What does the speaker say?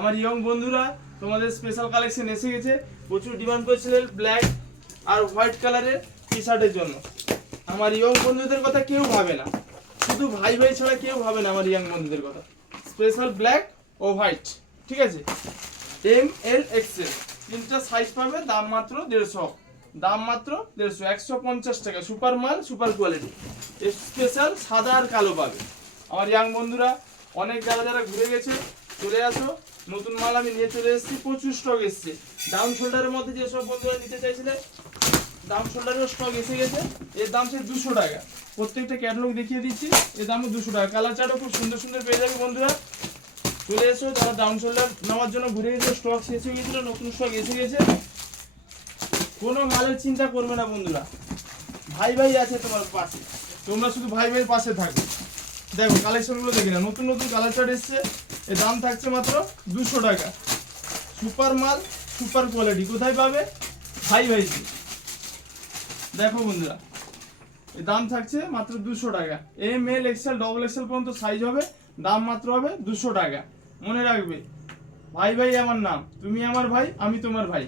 আমার ইয়ং বন্ধুরা তোমাদের স্পেশাল কালেকশন এসে গেছে। প্রচুর ডিমান্ড করেছিলেন ব্ল্যাক আর হোয়াইট কালারের টি শার্টের জন্য। আমার ইয়ং বন্ধুদের কথা কেউ ভাবে না, শুধু ভাই ভাই ছাড়া কেউ ভাবে না আমার ইয়ং বন্ধুদের কথা। স্পেশাল ব্ল্যাক ও হোয়াইট, ঠিক আছে? এম এল এক্সেল তিনটা সাইজ পাবে, দাম মাত্র 150, দাম মাত্র 150, 150 টাকা। সুপার মাল, সুপার কোয়ালিটি। স্পেশাল সাদা আর কালো পাবে। আমার ইয়াং বন্ধুরা অনেক যারা যারা ঘুরে গেছে চলে আসো, নতুন মাল আমি নিয়ে চলে এসেছি, প্রচুর স্টক এসছে। ডাউন শোল্ডারের মধ্যে যেসব বন্ধুরা নিতে চাইছিলেন, ডাউন শোল্ডারের স্টক এসে গেছে। এর দাম সে 200 টাকা। প্রত্যেকটা ক্যাটালগ দেখিয়ে দিচ্ছি, এর দামও 200 টাকা। কালার চার্টও খুব সুন্দর সুন্দর পেয়ে যাবে বন্ধুরা। চলে এসো যারা ডাউন শোল্ডার নেওয়ার জন্য ঘুরে গেছে, স্টক শেষ হয়ে গেছিল, নতুন স্টক এসে গেছে। কোনো মালের চিন্তা করবে না বন্ধুরা, ভাই ভাই আছে তোমার পাশে, তোমরা শুধু ভাই ভাইয়ের পাশে থাকবে। দেখো কালেকশনগুলো দেখি না, নতুন নতুন কালার চার্ট এসছে। এর দাম থাকছে মাত্র 200 টাকা। সুপার মাল, সুপার কোয়ালিটি। কোথায় পাবে? ভাই ভাই। দেখো বন্ধুরা, এর দাম থাকছে মাত্র 200 টাকা। M L XL double XL পর্যন্ত সাইজ হবে, দাম মাত্র হবে 200 টাকা। মনে রাখবে, ভাই ভাই আমার নাম, তুমি আমার ভাই, আমি তোমার ভাই।